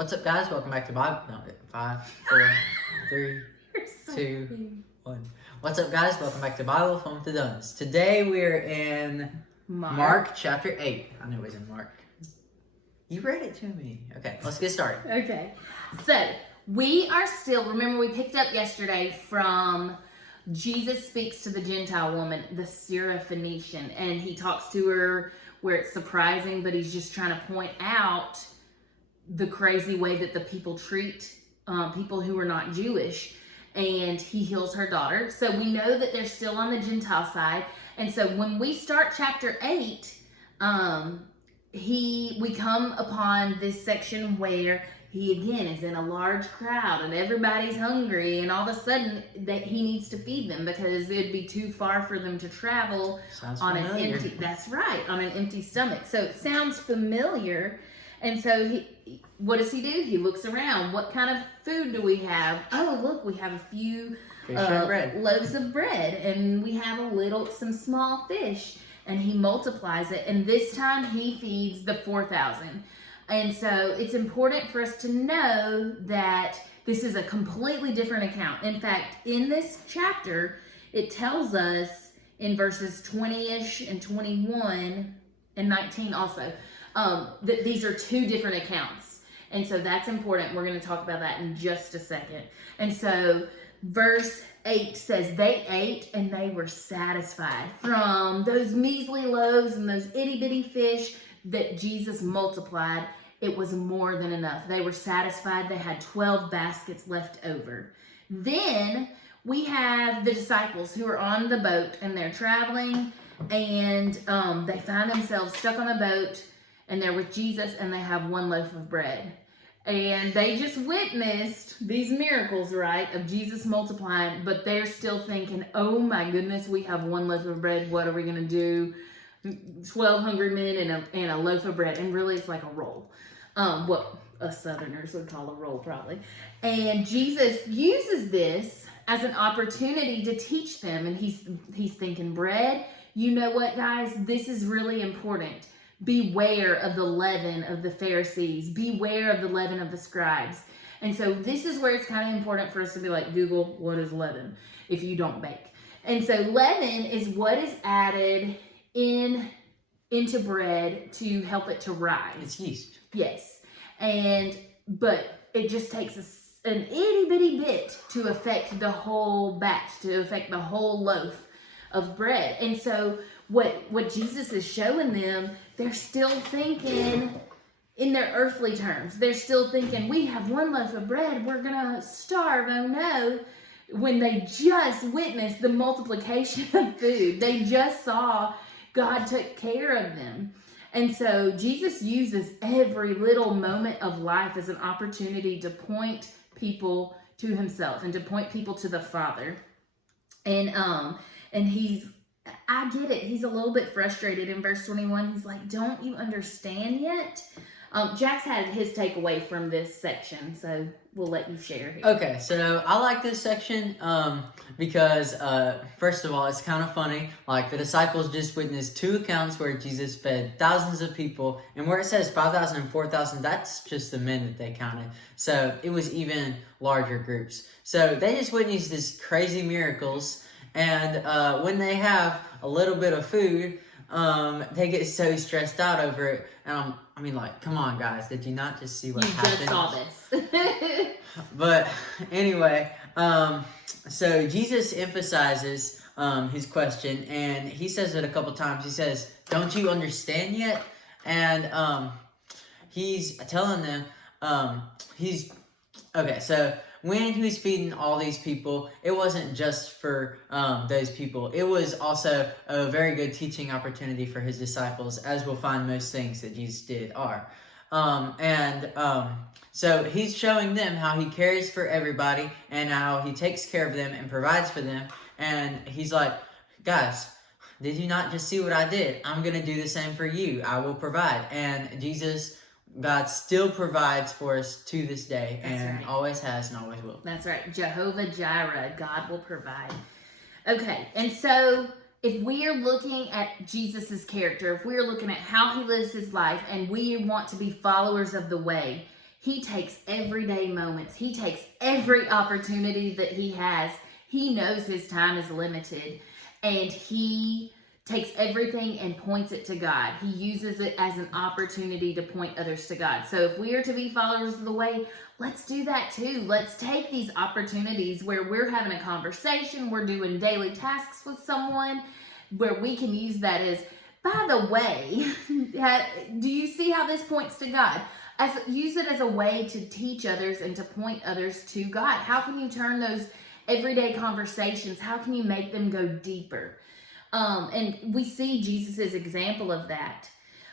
What's up, guys? Welcome back to Bible. No, 5, 4, 3, You're so 2, cute. 1. What's up, guys? Welcome back to Bible Film to Duns. Today we're in Mark chapter 8. I knew it was in Mark. You read it to me. Okay, let's get started. Okay. So, we are still, remember we picked up yesterday from Jesus speaks to the Gentile woman, the Syrophoenician, and he talks to her where it's surprising, but he's just trying to point out the crazy way that the people treat people who are not Jewish. And he heals her daughter. So we know that they're still on the Gentile side. And so when we start chapter 8, we come upon this section where he again is in a large crowd and everybody's hungry, and all of a sudden that he needs to feed them because it'd be too far for them to travel on an empty. That's right, on an empty stomach. So it sounds familiar. And so what does he do? He looks around. What kind of food do we have? Oh, look, we have a few loaves of bread, and we have some small fish. And he multiplies it, and this time he feeds the 4,000. And so it's important for us to know that this is a completely different account. In fact, in this chapter, it tells us in verses 20-ish and 21 and 19 also, that these are two different accounts. And so that's important. We're going to talk about that in just a second. And so verse 8 says, they ate and they were satisfied from those measly loaves and those itty-bitty fish that Jesus multiplied. It was more than enough. They were satisfied. They had 12 baskets left over. Then we have the disciples who are on the boat and they're traveling, and they find themselves stuck on a boat, and they're with Jesus, and they have one loaf of bread. And they just witnessed these miracles, right, of Jesus multiplying, but they're still thinking, oh my goodness, we have one loaf of bread. What are we going to do? 12 hungry men and a loaf of bread. And really, it's like a roll. What us Southerners would call a roll, probably. And Jesus uses this as an opportunity to teach them. And he's thinking, bread, you know what, guys? This is really important. Beware of the leaven of the Pharisees. Beware of the leaven of the scribes. And so this is where it's kind of important for us to be like, Google, what is leaven, if you don't bake. And so leaven is what is added into bread to help it to rise. It's yeast. Yes. But it just takes an itty bitty bit to affect the whole batch, to affect the whole loaf of bread. And so what Jesus is showing them, they're still thinking in their earthly terms. They're still thinking, we have one loaf of bread, we're gonna starve, oh no. When they just witnessed the multiplication of food, they just saw God took care of them. And so Jesus uses every little moment of life as an opportunity to point people to himself and to point people to the Father. And I get it. He's a little bit frustrated in verse 21. He's like, don't you understand yet? Jack's had his takeaway from this section, so we'll let you share here. Okay, so I like this section because, first of all, it's kind of funny. Like, the disciples just witnessed two accounts where Jesus fed thousands of people, and where it says 5,000 and 4,000, that's just the men that they counted. So it was even larger groups. So they just witnessed these crazy miracles, and when they have a little bit of food, they get so stressed out over it. And I mean, like, come on, guys, did you not just see what happened? You just saw this. But anyway, so Jesus emphasizes his question, and he says it a couple times. He says, don't you understand yet? And he's telling them, okay, so when he was feeding all these people, it wasn't just for those people. It was also a very good teaching opportunity for his disciples, as we'll find most things that Jesus did are. So he's showing them how he cares for everybody and how he takes care of them and provides for them. And he's like, guys, did you not just see what I did? I'm going to do the same for you. I will provide. And God still provides for us to this day. That's and right. Always has and always will. That's right. Jehovah Jireh, God will provide. Okay, and so if we are looking at Jesus's character, if we are looking at how he lives his life, and we want to be followers of the way, He takes everyday moments. He takes every opportunity that he has. He knows his time is limited, and he takes everything and points it to God. He uses it as an opportunity to point others to God. So if we are to be followers of the way, let's do that too. Let's take these opportunities where we're having a conversation, we're doing daily tasks with someone, where we can use that as, by the way, do you see how this points to God? Use it as a way to teach others and to point others to God. How can you turn those everyday conversations, how can you make them go deeper? And we see Jesus's example of that.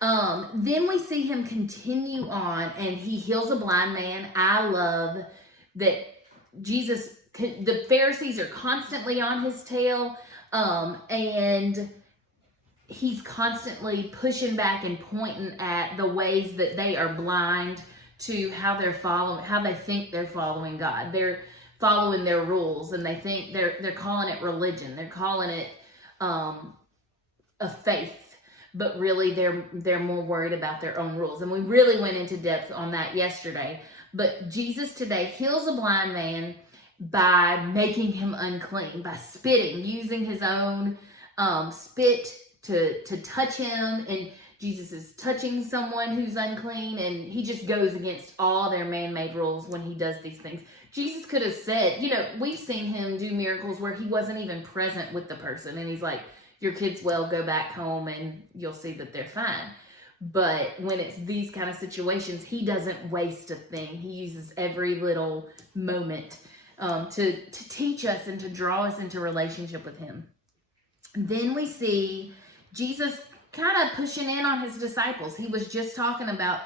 Then we see him continue on, and he heals a blind man. I love that the Pharisees are constantly on his tail, and he's constantly pushing back and pointing at the ways that they are blind to how they think they're following God. They're following their rules, and they think they're calling it religion. They're calling it a faith, but really they're more worried about their own rules. And we really went into depth on that yesterday. But Jesus today heals a blind man by making him unclean, by spitting, using his own spit to touch him. And Jesus is touching someone who's unclean, and he just goes against all their man-made rules when he does these things. Jesus could have said, we've seen him do miracles where he wasn't even present with the person, and he's like, your kid's well, go back home and you'll see that they're fine. But when it's these kind of situations, he doesn't waste a thing. He uses every little moment to teach us and to draw us into relationship with him. Then we see Jesus kind of pushing in on his disciples. He was just talking about,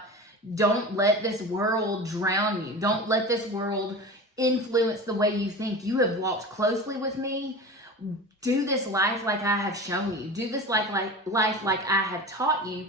don't let this world drown you. Don't let this world influence the way you think. You have walked closely with me. Do this life like I have shown you. Do this life like I have taught you.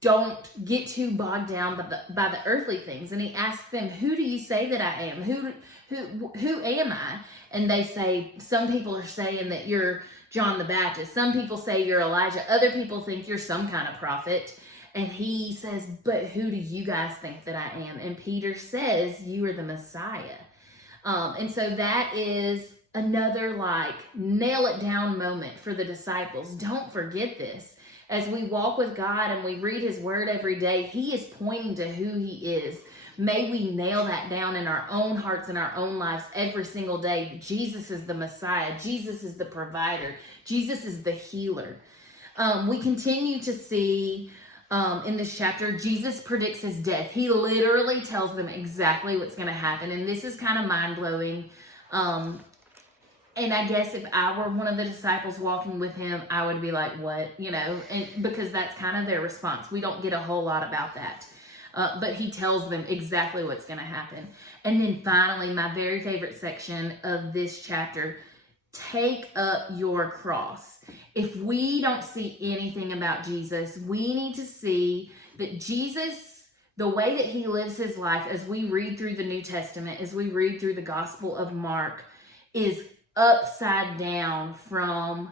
Don't get too bogged down by the earthly things. And he asked them, who do you say that I am? Who am I? And they say, some people are saying that you're John the Baptist. Some people say you're Elijah. Other people think you're some kind of prophet. And he says, but who do you guys think that I am? And Peter says, you are the Messiah. And so that is another nail it down moment for the disciples. Don't forget this. As we walk with God and we read his word every day, he is pointing to who he is. May we nail that down in our own hearts and our own lives every single day. Jesus is the Messiah. Jesus is the provider. Jesus is the healer. We continue to see in this chapter, Jesus predicts his death. He literally tells them exactly what's going to happen. And this is kind of mind-blowing. And I guess if I were one of the disciples walking with him, I would be like, what? And because that's kind of their response. We don't get a whole lot about that. But he tells them exactly what's going to happen. And then finally, my very favorite section of this chapter, take up your cross. If we don't see anything about Jesus, we need to see that Jesus, the way that he lives his life, as we read through the New Testament, as we read through the Gospel of Mark, is upside down from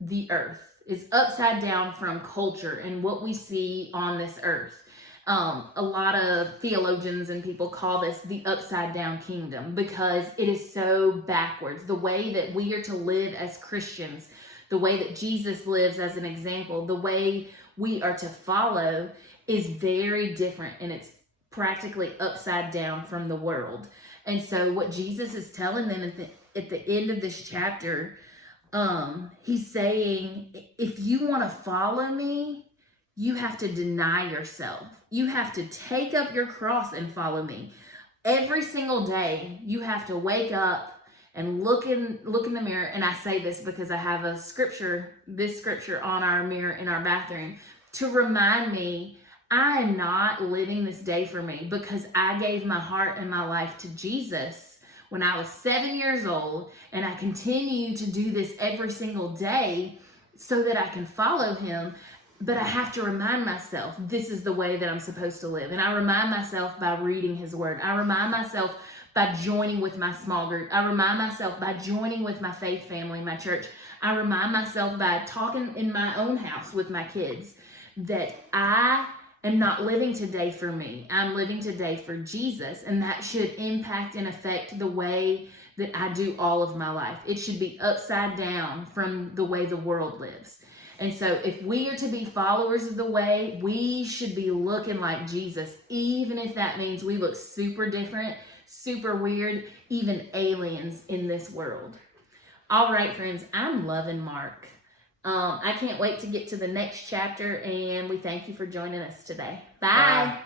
the earth, is upside down from culture and what we see on this earth. A lot of theologians and people call this the upside down kingdom because it is so backwards. The way that we are to live as Christians, the way that Jesus lives as an example, the way we are to follow is very different, and it's practically upside down from the world. And so what Jesus is telling them at the end of this chapter, he's saying, if you want to follow me, you have to deny yourself. You have to take up your cross and follow me. Every single day, you have to wake up and look in the mirror. And I say this because I have this scripture on our mirror in our bathroom to remind me I am not living this day for me, because I gave my heart and my life to Jesus when I was 7 years old, and I continue to do this every single day so that I can follow him. But I have to remind myself, this is the way that I'm supposed to live. And I remind myself by reading his word. I remind myself by joining with my small group. I remind myself by joining with my faith family, my church. I remind myself by talking in my own house with my kids that I am not living today for me. I'm living today for Jesus, and that should impact and affect the way that I do all of my life. It should be upside down from the way the world lives. And so if we are to be followers of the way, we should be looking like Jesus, even if that means we look super different, super weird, even aliens in this world. All right, friends, I'm loving Mark. I can't wait to get to the next chapter, and we thank you for joining us today. Bye. Bye.